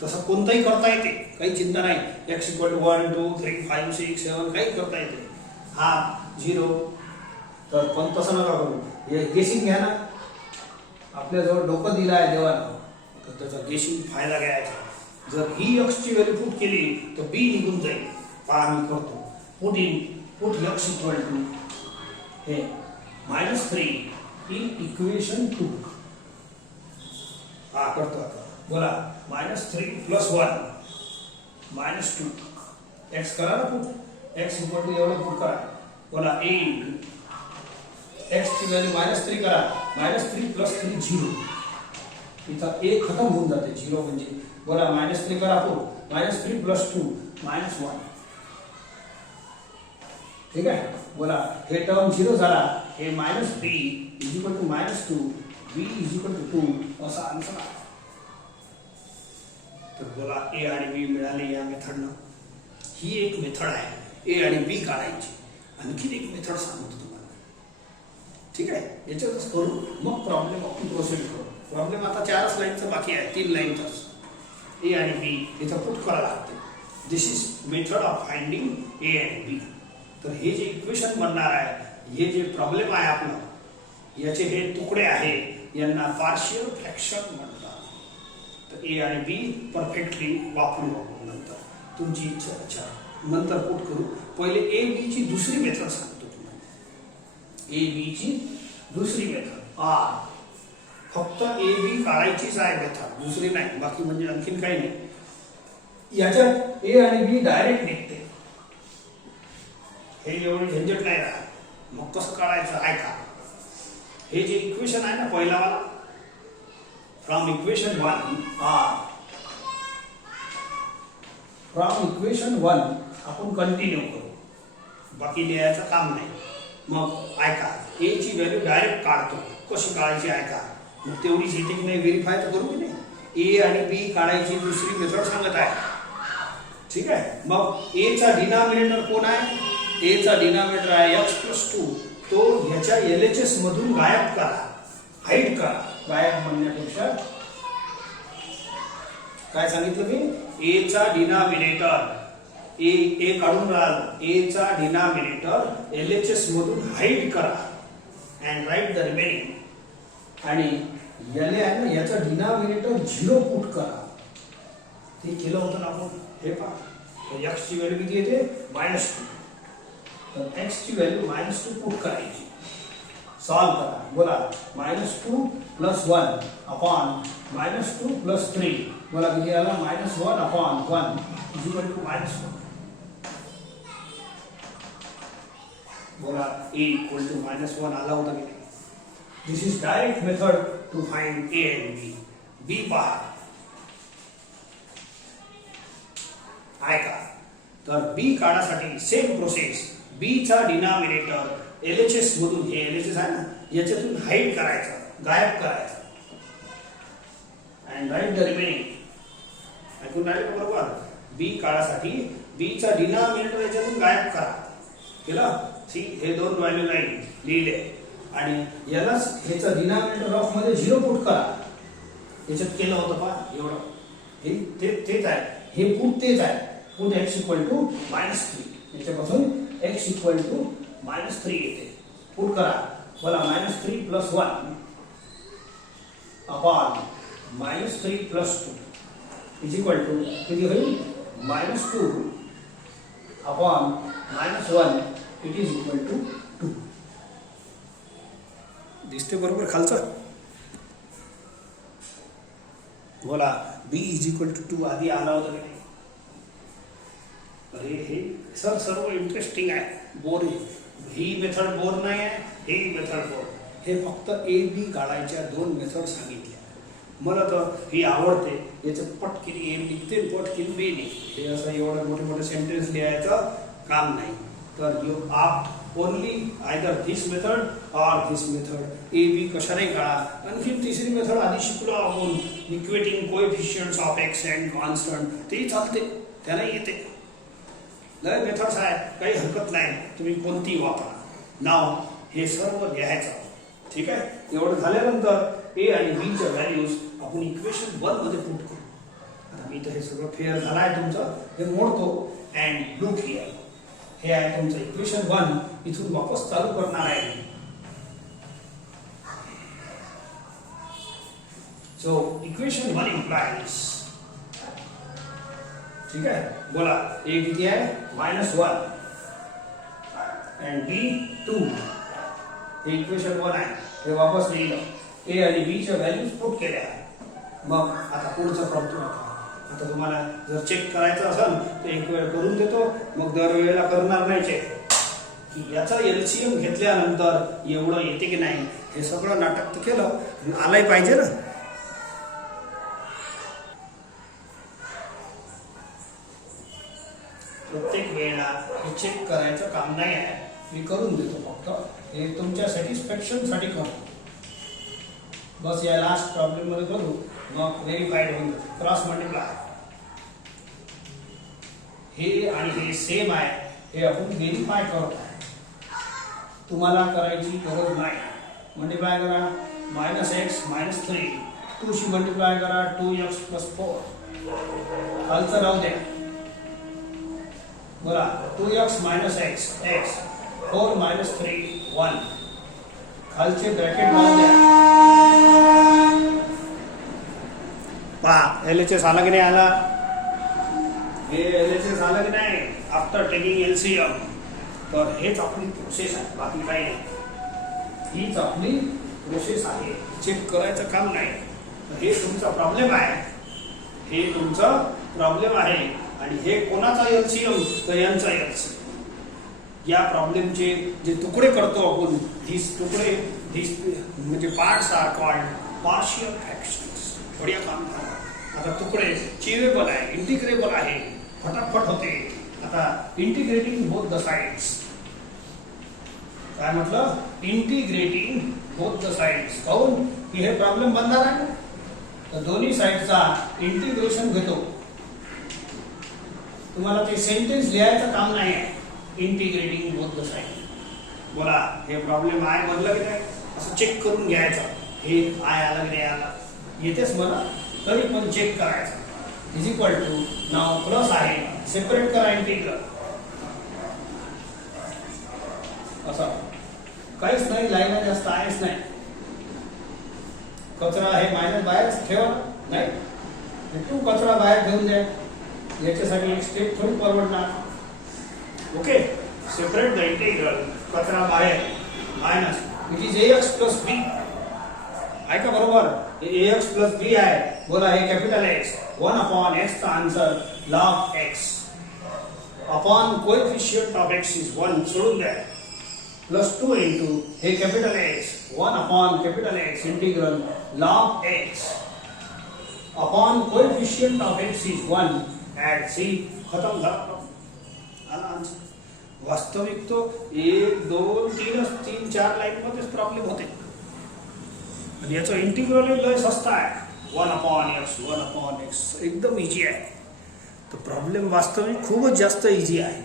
तसं कोणताही करता येते काही चिंता नाही. x इक्वल टू 1 2 3 5 6 7 काही करता येते. हा 0 तर पण तसं नका करू. हे गेसिंग घ्या ना. आपल्याजवळ डोकं दिलं आहे देवानं तर त्याचा गेसिंग फायदा घ्यायचा. जर ही x ची व्हॅल्यू पुट केली तर b निघून जाईल. पहा मी करतो. पुट x इक्वल टू हे -3 इन इक्वेशन 2. हा करतो आता. बोला -3 प्लस 1 -2 x करा ना पुट. x इक्वल टू एवढं पुट करा. बोला a x ची व्हॅल्यू -3 करा. -3 प्लस 3 0. इथं a खतम होऊन जाते 0 म्हणजे. बोला -3 करा पुट. -3 प्लस 2 -1. ठीक आहे. बोला हे टर्म 0 झाला, हे -b is equal to -2, b is equal to 2 असा आन्सर आहे. तर बोला ए आणि बी मिळाले या मेथडनं. ही एक मेथड आहे ए आणि बी काढायची. आणखीन एक मेथड सांगतो तुम्हाला. ठीक आहे, याच्यातच करू मग प्रॉब्लेम आपण प्रोसीड करू. प्रॉब्लेम आता 4 लाईनचा बाकी आहे, 3 लाईनचाच. ए आणि बी इथं पुट करावं लागते. This is method of finding A and B. तर हे जे इक्वेशन बनणार आहे, हे जे प्रॉब्लेम आहे आपलं, याचे हे तुकडे आहे, यांना पार्शियल फ्रॅक्शन म्हणतात. तर ए आणि बी परफेक्टली वापरू आपण नंतर. तुमची इच्छा. अच्छा, नंतर पुट करू. पहिले ए बी ची दुसरी मेथड सांगतो तुम्हाला. ए बी ची दुसरी मेथड आर. फक्त ए बी काढायचीच आहे मेथड, दुसरी नाही. बाकी म्हणजे आणखीन काही नाही. याच्यात ए आणि बी डायरेक्ट निघते. हे एवढी झंझट नाही राहत. मग कसं काढायचं ऐका. हे जे इक्वेशन आहे ना पहिला वाला, from equation 1 or, from equation 1 आपण कंटिन्यू करू. बाकी लिहायचं काम नाही. मग ऐका, ए ची व्हॅल्यू डायरेक्ट काढतो. कशी काढायची ऐका. मग तेवढीच येते की नाही व्हेरीफाय तर करू की नाही. ए आणि बी काढायची दुसरी मेथड सांगत आहे. ठीक आहे. मग ए चा डिनॉमिनेटर कोण आहे? ए चा डिनॉमिनेटर आहे x+2. तो ह्याच्या LHS मधून गायब करा, हाईड करा. गायब म्हणण्यापेक्षा काय सांगितलं मी? ए चा डिनॉमिनेटर, ए काढून राहिलं, ए चा डिनॉमिनेटर LHS मधून हाईड करा अँड राईट द रिमेनिंग. आणि याने आहे ना, याचा डिनॉमिनेटर 0 पुट करा. ते केलं होतं ना आपण. हे पहा, तर x ची व्हॅल्यू किती येते? -2. तर x ची व्हॅल्यू -2 पुट करायची. सॉल्व करा. बोला -2 + 1 अपॉन -2 + 3. बोला किती आला? -1 अपॉन 1 इज इक्वल टू -1. बोला a इक्वल टू -1 आला होता की नाही? This is direct method to find A and B. B पहा ऐका. तर बी काढासाठी सेम प्रोसेस. बी चा डिनॉमिनेटर LHS मधून, हे LHS आहे ना, याच्यातून हाईड करायचं, गायब करायचं. And write the remaining. ऐकून राहिले का बरोबर? बी काढासाठी बी चा डिनॉमिनेटर याच्यातून गायब करा. केलं? सी हे 2 व्हॅल्यू नाही लिहिले. आणि यालाच ह्याचा डिनॉमिनेटर ऑफ मध्ये 0 पुट करा. याच्यात केलं होतं पहा एवढं. हे तेच आहे. हे पुट तेच आहे. Put x equal to -3. याच्यापासून x इक्वल टू -3 येते. पुट करा. बोला -3 + 1 अपॉन -3 + 2 इज इक्वल टू किती होईल? -2 upon -1 it is equal to 2. दिसते बरोबर खालचं? बोला b इज इक्वल टू 2 आधी आला होता की नाही? अरे हे सर्व इंटरेस्टिंग आहे. बोर ही मेथड बोर नाही आहे, ही मेथड बोर. हे फक्त ए बी काढायच्या 2 मेथड सांगितल्या. मला तर ही आवडते. याचं पटकिन ए निघते, पटकिन बी निघते. हे असं एवढं मोठे मोठे सेंटेन्स लिहायचं काम नाही. तर you opt only either this method और दिस मेथड. ए बी कशाने काढा. आणखी तिसरी मेथड आधी शिकलो आपण, equating coefficients of x and constant. ते चालते, त्याला येते. लय मेथड्स आहेत, काही हरकत नाही. तुम्ही कोणती वापरा. नाव हे सर्व लिहायचं. ठीक आहे. एवढं झाल्यानंतर ए आणि बी च्या व्हॅल्यूज आपण इक्वेशन 1 मध्ये पुट करू. आता मी तर हे सगळं फेअर झालं आहे तुमचं. हे मोडतो अँड लुक हिअर. हे आहे तुमचं इक्वेशन 1. इथून वापस चालू करणार आहे. सो इक्वेशन 1 implies, ठीक है. बोला ए किती आहे? -1 अँड बी 2. हे इक्वेशन 1 आहे. हे वापस लिहिलं. ए आणि बी च्या व्हॅल्यूज पुट केल्या. मग आता पुढचा प्रॉब्लेम. आता तुम्हाला जर चेक करायचं असेल तर एक वेळ करून देतो, मग दरवेळेला करणार नाही चेक. की याचा LCM घेतल्यानंतर एवढं येते की नाही, हे सगळं नाटक तर केलं, आलंय पाहिजे ना. चेक करायचं काम नाही आहे, मी करून देतो फक्त, हे तुमच्या सॅटिस्फॅक्शन साठी करतो बस. या लास्ट प्रॉब्लेम मध्ये करू, मग व्हेरीफाईड होईल. क्रॉस मल्टिप्लाय हे आणि हे सेम आहे, हे आपण व्हेरीफाय करत आहे, तुम्हाला करायची गरज नाही. मल्टिप्लाय करा -x -3, 2 शी मल्टिप्लाय करा 2x + 4, खालचं राहू द्या. बोला 2x - x, x 4 - 3 1, खालचे ब्रॅकेट राहू द्या. पहा LHS आला की नाही आला, हे LHS आला की नाही आफ्टर टेकिंग LCM. तर हेच आपली प्रोसेस आहे, बाकी काही नाही. हीच आपली प्रोसेस आहे, चेक करायचं काम नाही. तर हे तुमचा प्रॉब्लेम आहे, हे तुमचा प्रॉब्लेम आहे. आणि हे कोणाचा LCM, तर यांचा LCM. या प्रॉब्लेमचे जे तुकडे करतो आपण, तुकडे म्हणजे parts are called partial fractions. बढिया काम झालं. आता तुकडे चिवेबल आहे, इंटिग्रेबल आहे, फटाफट होते. आता इंटिग्रेटिंग बोथ द साइड्स, काय म्हटलं? Integrating both the sides. काऊन की हे प्रॉब्लेम बनणार आहे, तर दोन्ही साइडचा इंटिग्रेशन घेतो. तुम्हाला ते सेंटेन्स लिहायचं काम नाही आहे. Integrating both the side. बोला हे प्रॉब्लेम आहे बनलं की नाही, असं चेक करून घ्यायचं. हे आय आलं की नाही आला, येतेच मला, तरी पण चेक करायचं. इज इक्वल टू, नाव प्लस आहे, सेपरेट करा इंटिग्रल. असं काहीच नाही, लाईन जास्त आहेच नाही. कचरा हे मायनस बाहेर ठेवा नाही, तू कचरा बाहेर ठेवून द्या. याच्यासाठी एक स्टेप थोडी परवडणार. ओके, सेपरेट द इंटिग्रल, कचरा बाहेर, minus it is ax + b. आहे का बरोबर? हे ax + b आहे. बोला हे कॅपिटल X, 1/x चा answer log x upon coefficient of x is 1, सोडून द्या, +2 इंटू हे capital X, 1/X integral log x upon coefficient of x is 1 at c. खत्म झाला आन्सर. वास्तविक तो 1 2 3 4 लाइन मध्येच प्रॉब्लेम होते. आणि याचं इंटिग्रल लय सस्ता आहे, 1/x एकदम इजी आहे. तो प्रॉब्लेम वास्तविक खूपच जास्त इजी आहे.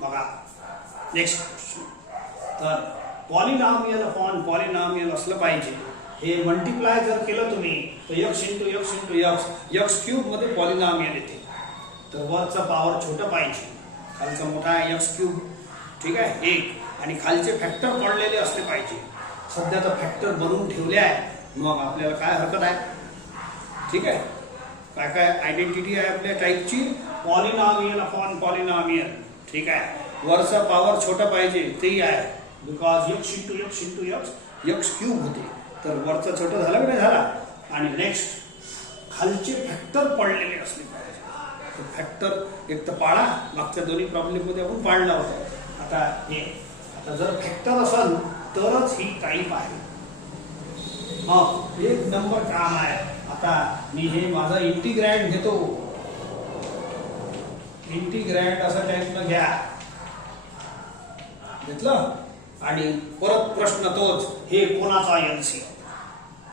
बघा नेक्स्ट क्वेश्चन. तर पॉलिनॉमियल अपॉन पॉलिनॉमियल असलं पाहिजे. हे मल्टिप्लाय जर केलं तुम्ही तर x × x × x³ मध्ये पॉलिनॉमियल येते. तर वरचा पॉवर छोटा पाहिजे, खालचा मोठा आहे x³, ठीक आहे 1, आणि खालचे फॅक्टर पडलेले असले पाहिजे. सध्या तर फॅक्टर बनवून ठेवले आहे, मग आपल्याला काय हरकत आहे. ठीक आहे, काय काय आयडेंटिटी आहे आपल्या टाईपची, पॉलिनॉमियल अपॉन पॉलिनॉमियल. ठीक आहे, वरचा पॉवर छोटा पाहिजे, तेही आहे, बिकॉज x × x × x³ होते. तर वरचा छोटा झाला की नाही झाला. आणि नेक्स्ट खालचे फॅक्टर पडलेले असले पाहिजे. फॅक्टर एक तर पाडा, मागच्या दोन्ही प्रॉब्लेम मध्ये आपण पाडला होता. आता जर फॅक्टर असेल तरच ही टाईप आहे. मग 1 नंबर काम आहे. आता मी हे माझा इंटिग्रँड घेतो, इंटिग्रँड असं टाईपनं घ्या, घेतलं. आणि परत प्रश्न तोच, हे कोणाचा LCM.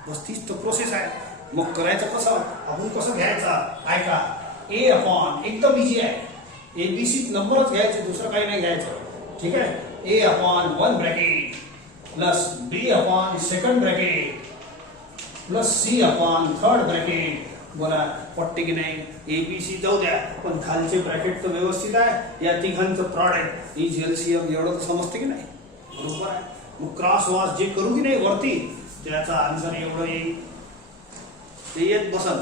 बस तीच तर प्रोसेस आहे. मग करायचं कसं, आपण कसं घ्यायचं ऐका. a/, एकदम इजी आहे. ABC नंबरच घ्यायचे, दुसरं काही नाही घ्यायचं. ठीक आहे, a/1 bracket plus b/, second bracket plus c/, third bracket. बोला पट्टी की नाही. ABC जाऊ द्या, पण खालचे ब्रॅकेट तर व्यवस्थित आहे. या तिघांचं प्रॉडक्ट इज LCM, एवढं तर समजते की नाही. बरोबर आहे. मग क्रॉस वॉश जे करू की नाही वरती, त्याचा आन्सर एवढं येईल, ते येत बसल.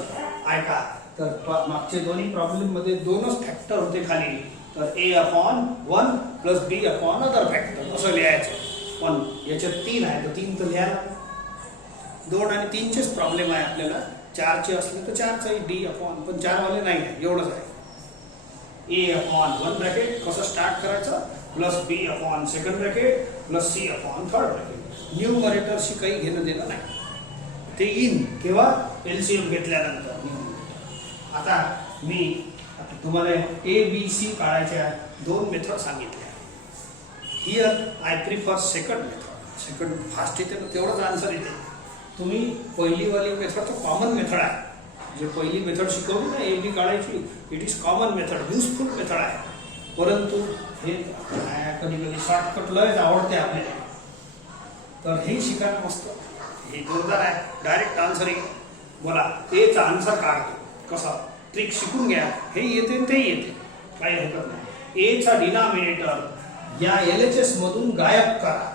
ऐका, तर मागचे दोन्ही प्रॉब्लेम मध्ये दोनच फॅक्टर होते खाली. तर a/1 plus b/, other factor असं लिहायचं. पण याच्यात 3 आहे, तर 3 तर लिहायला. 2 आणि 3चेच प्रॉब्लेम आहे आपल्याला. 4चे असले तर 4चाही d/, पण 4 वाले नाही आहे, एवढंच आहे. a/1 ब्रॅकेट कसं स्टार्ट करायचं, plus b/, second bracket plus c/, third bracket. न्यूमरेटरशी काही घेणं देणं नाही. ते इन केव्हा एलसीएम घेतल्यानंतर. आता तुम्हाला ए बी सी काढायच्या 2 मेथड सांगितल्या. Here I prefer second method. Second fast येते ना तेवढंच आन्सर येते. तुम्ही पहिलीवाली मेथड तर कॉमन मेथड आहे. जे पहिली मेथड शिकवली ना ए बी काढायची, it is common method, useful method आहे. परंतु हे कधी कधी शॉर्टकट लयच आवडते आपल्याला, तर हे शिकायला मस्त हे जोरदार आहे. Direct answering. बोला एचा आन्सर काढतो कसा, ट्रिक शिकून घ्या. हे येते ते येते, काही हरकत नाही. एचा डिनॉमिनेटर या LHS मधून गायब करा,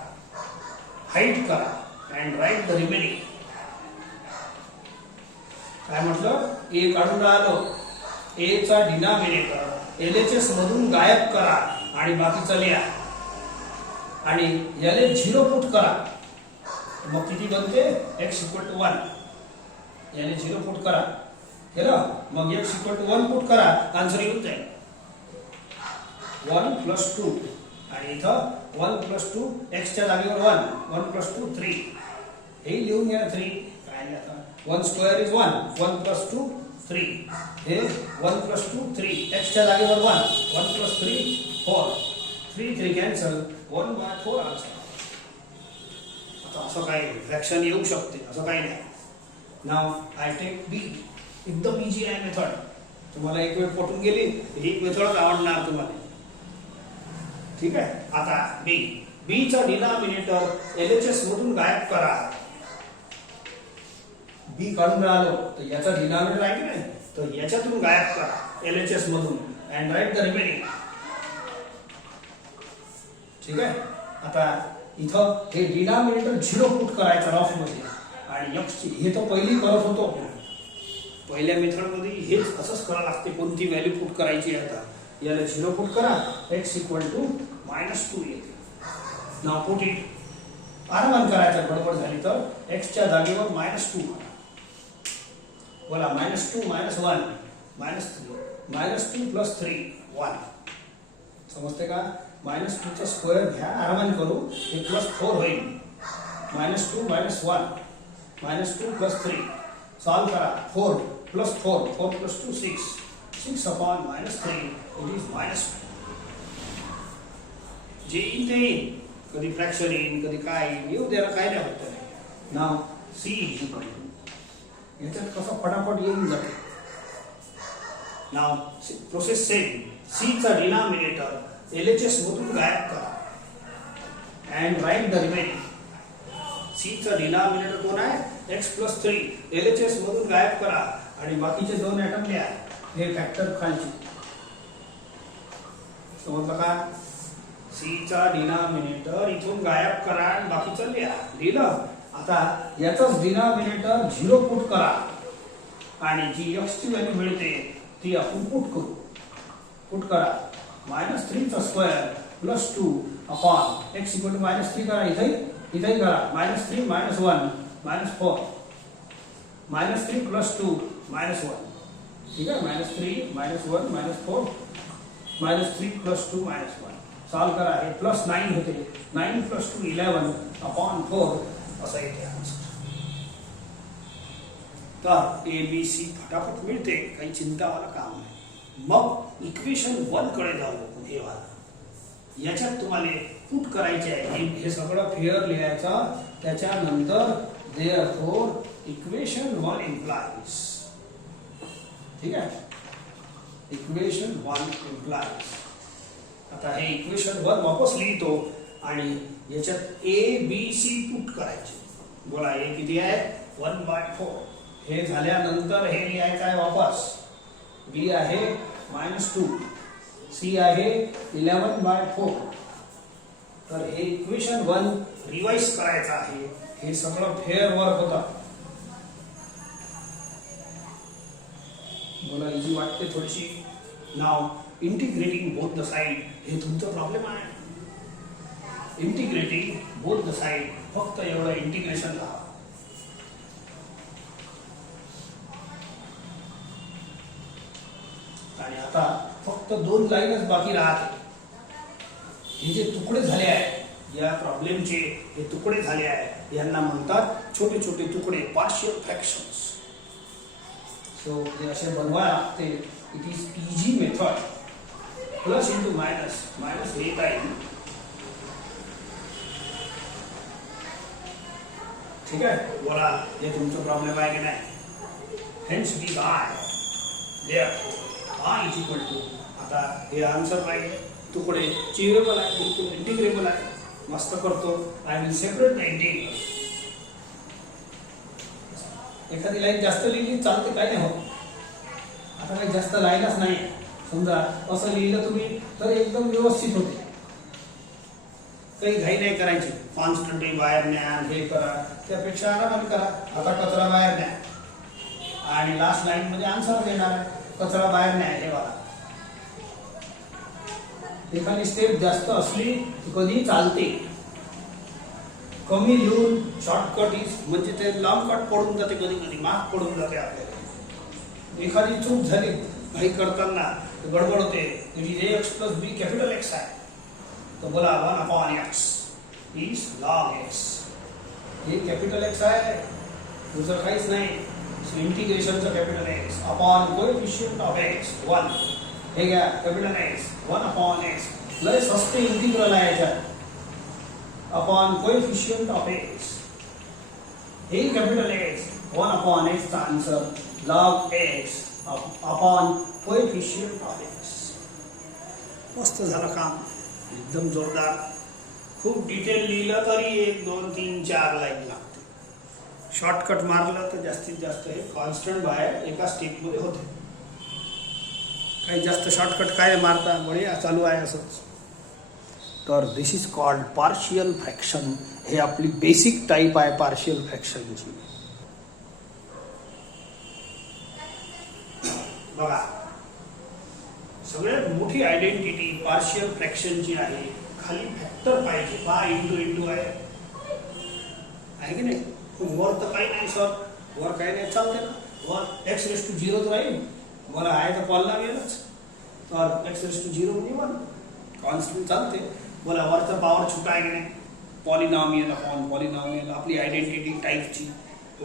हाईड करा, अँड राईट द रिमेनिंग. काय म्हटलं, ए काढून राहिलो, एचा डिनॉमिनेटर LHS मधून गायब करा आणि बाकीचं लिहा आणि याले 0 पुट करा. मग किती बनते, x = 1. याले 0 पुट करा, केलं. मग x = 1 पुट करा, आन्सर येऊन जाईल. 1 + 2 आणि इथं 1 + 2 x च्या जागेवर 1, 1 + 2 3. हे लिहून घ्या 3. काय नाही आता 1 स्क्वेअर इज 1, 1 + 2 3. हे 1 + 2 3, x च्या जागेवर 1, 1 + 3 4. 3 3 कॅन्सल, 1/4 आन्सर. आता असं काही फ्रॅक्शन येऊ शकते, असं काही नाही. नाव आय टेक बी. एकदम इझी आहे मेथड. तुम्हाला एक वेळ पटून गेली ही मेथडच आवडणार तुम्हाला. ठीक आहे. आता बी चा डिनॉमिनेटर LHS मधून गायब करा. बी काढून राहिलो तर याचा डिनॉमिनेटर आहे की नाही, तर याच्यातून गायब करा LHS मधून अँड राईट द रिमेनिंग. ठीक आहे. आता इथं हे डिनॉमिनेटर 0 पुट करायचा रफ मध्ये आणि x ची, हे तर पहिली करत होतो पहिल्या मेथड मध्ये, हेच असंच करावं लागते. कोणती व्हॅल्यू पुट करायची आता, याला 0 पुट करा, x = -2 येते. नाव पुट इट. आरामात करायचं, गडबड झाली तर x च्या जागेवर -2 करा. बोला -2 - 1 -3 -2 + 3 1. समजते का. -2 चा स्क्वेअर घ्या, आरामात करू. हे +4 होईल. -2 - 1 -2 + 3 सॉल्व करा. 4 + 4 4 + 2 6 6/-3 इट इज -2. जे इथे कधी फ्रॅक्शन येईल, कधी काय येऊ द्यायला काय नाही होत. नाव सी याच्यात कसं फटाफट येऊन जाते. नाव प्रोसेस सेम. सी चा डिनॉमिनेटर LHS मधून गायब करा and write the remaining. C चा डिनॉमिनेटर कोण आहे, x + 3. LHS मधून गायब करा आणि बाकीचे 2 ऍटम लिहा. हे फॅक्टर खालची. समजलं का. सी चा डिनॉमिनेटर इथून गायब करा आणि बाकीचं लिहा. लिहिलं. आता याचाच डिनॉमिनेटर 0 पुट करा आणि जी x ची व्हॅल्यू मिळते ती आपण पुट करू. पुट करा. -3 चा स्क्वेअर + 2 अपॉन x = -3 करा. इथेही करा. -3 - 1 -4 -3 + 2 -1. ठीक आहे. -3 - 1 -4 -3 + 2 -1. सॉल्व करा. हे +9 होते. 9 + 2 11 अपॉन 4 असं येते आन्सर. तर ABC फटाफट मिळते, काही चिंता वाला काम नाही. मग इक्वेशन 1 कडे जाऊ. हे वाला याच्यात तुम्हाला पुट करायचे आहे. हे सगळं फेअर लिहायचं. त्याच्यानंतर देअरफॉर इक्वेशन 1 इम्प्लाइज. ठीक आहे. Equation 1 implies. आता हे इक्वेशन 1 वापस लिहितो आणि याच्यात ABC पुट करायचे. बोला हे किती आहे, 1/4. हे झाल्यानंतर हे लिहायचं आहे वापस. B आहे -2, C आहे 11/4. तर हे इक्वेशन 1 रिवाइज करायचं आहे. हे सगळं फेअर वर्क होतं. बोला इझी वाटते थोडीशी. नाव इंटिग्रेटिंग बोथ द साइड. हे तुमचा प्रॉब्लेम आहे. Integrating both the side. फक्त एवढं इंटिग्रेशन राहा. आणि आता फक्त 2 लाईनच बाकी राहते. हे जे तुकडे झाले आहे या प्रॉब्लेमचे, हे तुकडे झाले आहे, यांना म्हणतात छोटे छोटे तुकडे, पार्शियल फ्रॅक्शन्स. सो हे असे बनवायला लागते. It is easy method. Plus into minus, minus लिहिता येईल. ठीक आहे, बोला हे तुमचा प्रॉब्लेम आहे की नाही. Hence B I there I is equal to, आता हे आन्सर पाहिजे. तुकडे चिरेबल आहे, बिलकुल इंटिग्रेबल आहे. मस्त करतो. I will separate the integral. एखादी लाईन जास्त लिहिली चालते, काय नाही होत. आता काही जास्त लाईनच नाही. समजा असं लिहिलं तुम्ही तर एकदम व्यवस्थित होते. काही घाई नाही करायची. कॉन्स्टंटली बाहेर न्या, हे करा, त्यापेक्षा आरामाने करा. आता कचरा बाहेर न्या आणि लास्ट लाईन मध्ये आन्सर देणार आहे. कचरा बाहेर न्या हे वाला. एखादी स्टेप जास्त असली कधी चालते. कमी लिहून शॉर्टकट इज म्हणजे ते लॉंग कट पडून जाते, कधी कधी मार्क पडून जाते आपल्याला. एखादी चूक झाली काही करताना गडबड होते. X plus B capital X आहे तर बोला 1/x इज लॉग एक्स. हे कॅपिटल एक्स आहे, दुसरं काहीच नाही. इंटिग्रेशनचं capital X upon coefficient of x 1. हे घ्या कॅपिटल एक्स 1/x. लय सस्ते इंटिग्रल आहे याच्यात. Upon coefficient of x. हे कॅपिटल एक्स 1/x चा answer log x upon coefficient of x. मस्त झालं काम, एकदम जोरदार. खूप डिटेल लिहिलं तरी 1 2 3 4 लाईन लागते. शॉर्टकट मारलं तर जास्तीत जास्त हे कॉन्स्टंट बाहेर एका स्टेपमध्ये होते. काही जास्त शॉर्टकट काय मारता म्हणजे चालू आहे असंच. तर this is called partial fraction. हे आपली बेसिक टाईप आहे पार्शियल फ्रॅक्शनची. बघा, सगळ्यात मोठी आयडेंटिटी पार्शियल फ्रॅक्शनची आहे. खाली फॅक्टर पाहिजे. पहा इंटू इंटू आहे की नाही. वर तर काही नाही सर, वर काही नाही चालते ना. वर x⁻0 राहील. मला आहे तर पॉलिनॉमियलच. तर x⁻0 म्हणजे 1 कॉन्स्टंट चालते. बोला वरचा पॉवर छोटा आहे की नाही. पॉलिनॉमियल अपॉन पॉलिनॉमियल आपली आयडेंटिटी टाईपची.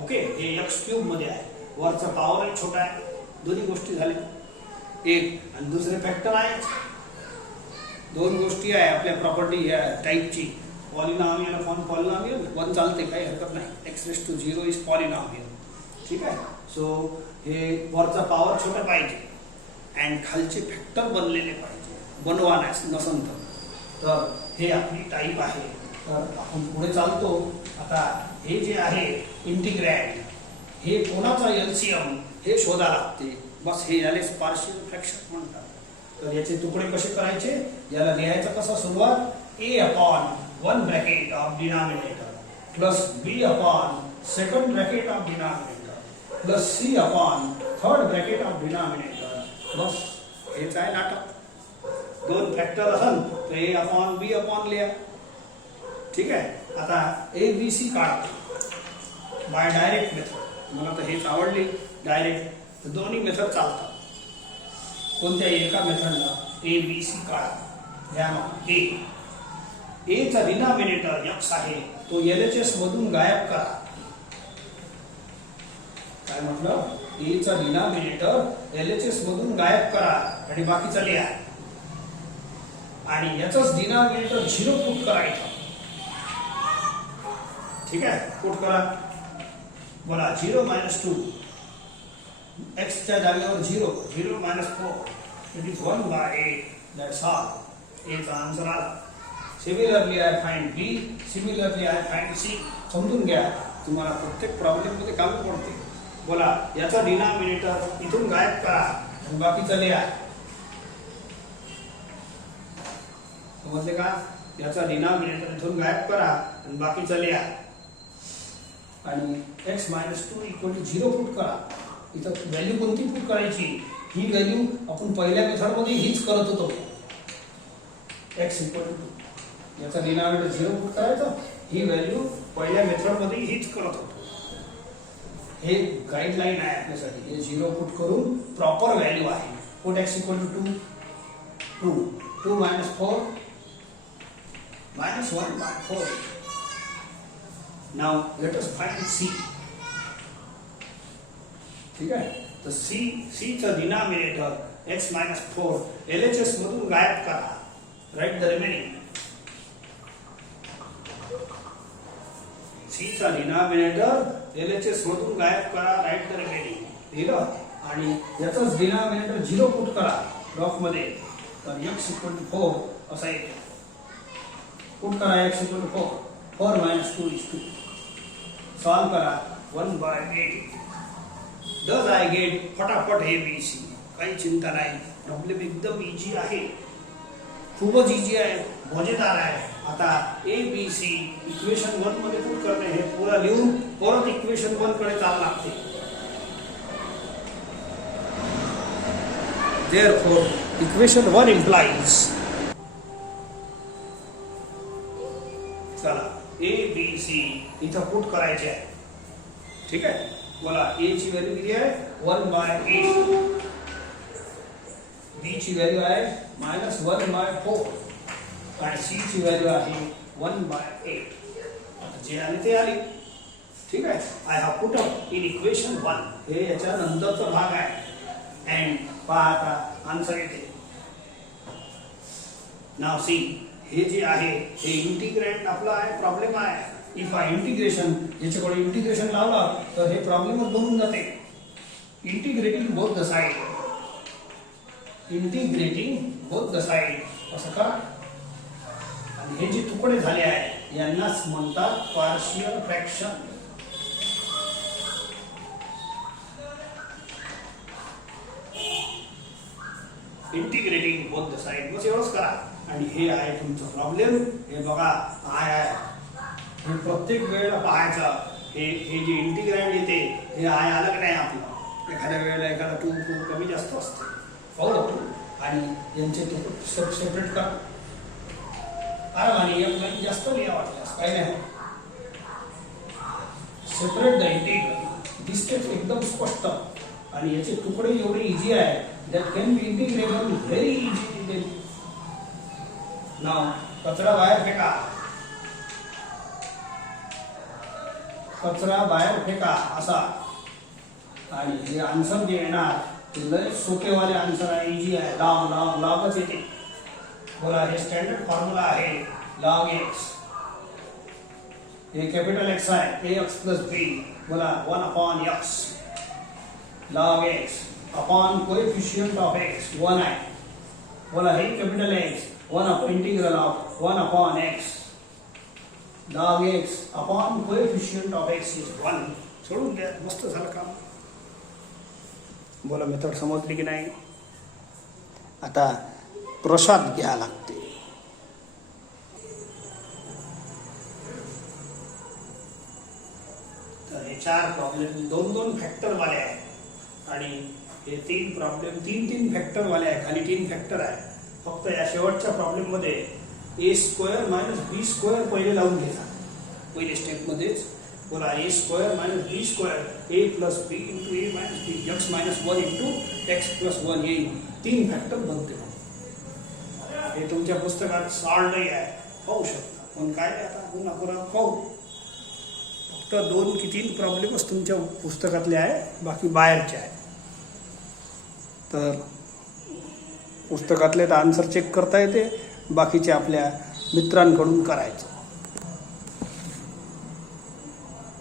ओके, हे x³ मध्ये आहे. वरचा पॉवरही छोटा आहे. दोन्ही गोष्टी झाल्या. एक आणि दुसरे फॅक्टर आहेच. दोन गोष्टी आहे आपल्या प्रॉपर्टी या टाईपची. पॉलिनॉमियल अपॉन पॉलिनॉमियल 1 चालते, काही हरकत नाही. x⁻0 is polynomial. ठीक आहे. सो हे वरचा पॉवर छोटा पाहिजे आणि खालचे फॅक्टर बनलेले पाहिजे. बनवा नसन तर हे आपली टाईप आहे. तर आपण पुढे चालतो. आता हे जे आहे इंटिग्रँड, हे कोणाचा एलसीएम हे शोधा लागते. बस हे यालेच पार्शियल फ्रॅक्शन म्हणतात. तर याचे तुकडे कसे करायचे, याला लिहायचं कसं. सुरुवात a upon 1 bracket of denominator plus b upon 2nd bracket of denominator plus c upon 3rd bracket of denominator. बस हेच आहे नाटक. 2 फॅक्टर असेल तर a अपॉन b अपॉन लिहा. ठीक आहे. आता a b c काढतो बाय डायरेक्ट मेथड. मला तर हेच आवडली डायरेक्ट. दोन्ही मेथड चालतात. कोणत्याही एका मेथडला a b c काढा. घ्या मग a चा डिनॉमिनेटर x आहे तो LHS मधून गायब करा. काय म्हटलं, a चा डिनॉमिनेटर LHS मधून गायब करा आणि बाकीचा लिहा. आणि याचाच डिनॉमिनेटर 0 पुट करायचा. ठीक आहे, पुट करा. बोला 0 - 2 x च्या जागेवर 0 0 - 4 it is 1/8. That's all. A चा आन्सर आला. Similarly I find B, similarly I find C. समजून घ्या, तुम्हाला प्रत्येक प्रॉब्लेम मध्ये कामी पडते. बोला याचा डिनॉमिनेटर इथून गायब करा आणि बाकीचा लिहा. समजले का. याचा डिनॉमिनेटर इथून गायब करा आणि बाकीचा लिहा. आणि x - 2 = 0 पुट करा. इथं व्हॅल्यू कोणती पुट करायची. ही व्हॅल्यू आपण पहिल्या मेथड मध्ये हीच करत होतो. x = 2 याचा डिनॉमिनेटर 0 पुट करायचं. ही व्हॅल्यू पहिल्या मेथड मध्ये हीच करत होतो. हे गाईडलाईन आहे आपल्यासाठी. हे 0 पुट करून प्रॉपर व्हॅल्यू आहे. Put x = 2 2 2 - 4 -1/4 now let us find C. ठीक आहे, तर सी चा डिनॉमिनेटर x मायनस 4 LHS मधून गायब करा. Right the remaining. सी चा डिनॉमिनेटर LHS मधून गायब करा. Right the remaining. लिहिलं, आणि याचाच डिनॉमिनेटर 0 पुट करा ब्लॉक मध्ये. तर x इक्वल टू 4 असा येते. पुट करा x equal to 4. 4 minus 2 is 2. Solve करा. 1/8. Thus I get फटाफट हे BC. काही चिंता नाही, प्रॉब्लेम एकदम इजी आहे, खूपच इजी आहे, मजेदार आहे. आता ABC इक्वेशन 1 मध्ये पुट करणे, हे पुरा लिहून परत इक्वेशन 1 कडे चालू लागते. Therefore equation 1 implies, चला ABC इथं पुट करायचे आहे. ठीक आहे, बोला A ची व्हॅल्यू किती आहे? 1/8. B ची व्हॅल्यू आहे -1/4 आणि C ची व्हॅल्यू आहे 1/8. आता जे आले ते आले. ठीक आहे, I have put up in equation 1. हे याच्या नंतरचा भाग आहे. अँड पहा आता आन्सर येते. नाव सी, हे जे आहे हे इंटिग्रँड आपला आहे, प्रॉब्लेम आहे. इफ आय इंटिग्रेशन, याच्याकडे इंटिग्रेशन लावला तर हे प्रॉब्लेमच बनून जाते. Integrating both the side, integrating both the side असं का. आणि हे जे तुकडे झाले आहे यांनाच म्हणतात partial fraction. Integrating both the side, बस एवढंच करा. आणि हे आहे तुमचं प्रॉब्लेम. हे बघा आय आहे, हे प्रत्येक वेळेला पाहायचं. हे जे इंटिग्रँड येते हे आय आलं की नाही आपलं. एखाद्या वेळेला एखादा 2 कमी जास्त असते, पाहू. आणि यांचे सेपरेट करा. आणि एक लाईन जास्त लिहा वाटल्यास काही नाही. सेपरेट द इंटिग्रल, दिसते एकदम स्पष्ट. आणि याचे तुकडे एवढे इझी आहे, that can be integrable very easy. Now कचरा बाहेर फेका, कचरा बाहेर फेका असा. आणि हे आन्सर जे येणार ते लय सोपेवाले आन्सर आहे, इझी आहे. लॉगच येते. बोला हे स्टँडर्ड फॉर्म्युला आहे लॉग एक्स. हे कॅपिटल एक्स आहे, ax प्लस b. बोला 1/x. Log x upon coefficient of x 1 आहे. बोला हे capital x 1 integral of 1/x. log x upon coefficient of x is 1. सोडून द्या, मस्त झालं काम. बोला मेथड समजली की नाही. आता प्रसाद घ्या लागते. तर हे 4 प्रॉब्लेम 2-2 फॅक्टर वाले आहेत. आणि हे 3 प्रॉब्लेम 3-3 फॅक्टर वाले आहेत. खाली 3 फॅक्टर आहे. फक्त या शेवटच्या प्रॉब्लेम मध्ये a² - b² पहिले लावून घ्या. पहिले स्टेप मध्येच बोला a² - b², a + b * a - b, x - 1 * x + 1 येईल. 3 फॅक्टर बनते. हे तुमच्या पुस्तकात सॉल्व नाही आहे, पाहू शकता. पण काय आता पुन्हा पाहू. फक्त 2 की 3 प्रॉब्लेमच तुमच्या पुस्तकातले आहे, बाकी बाहेरचे आहे. तर पुस्तकातले तर आन्सर चेक करता येते, बाकीचे आपल्या मित्रांकडून करायचं.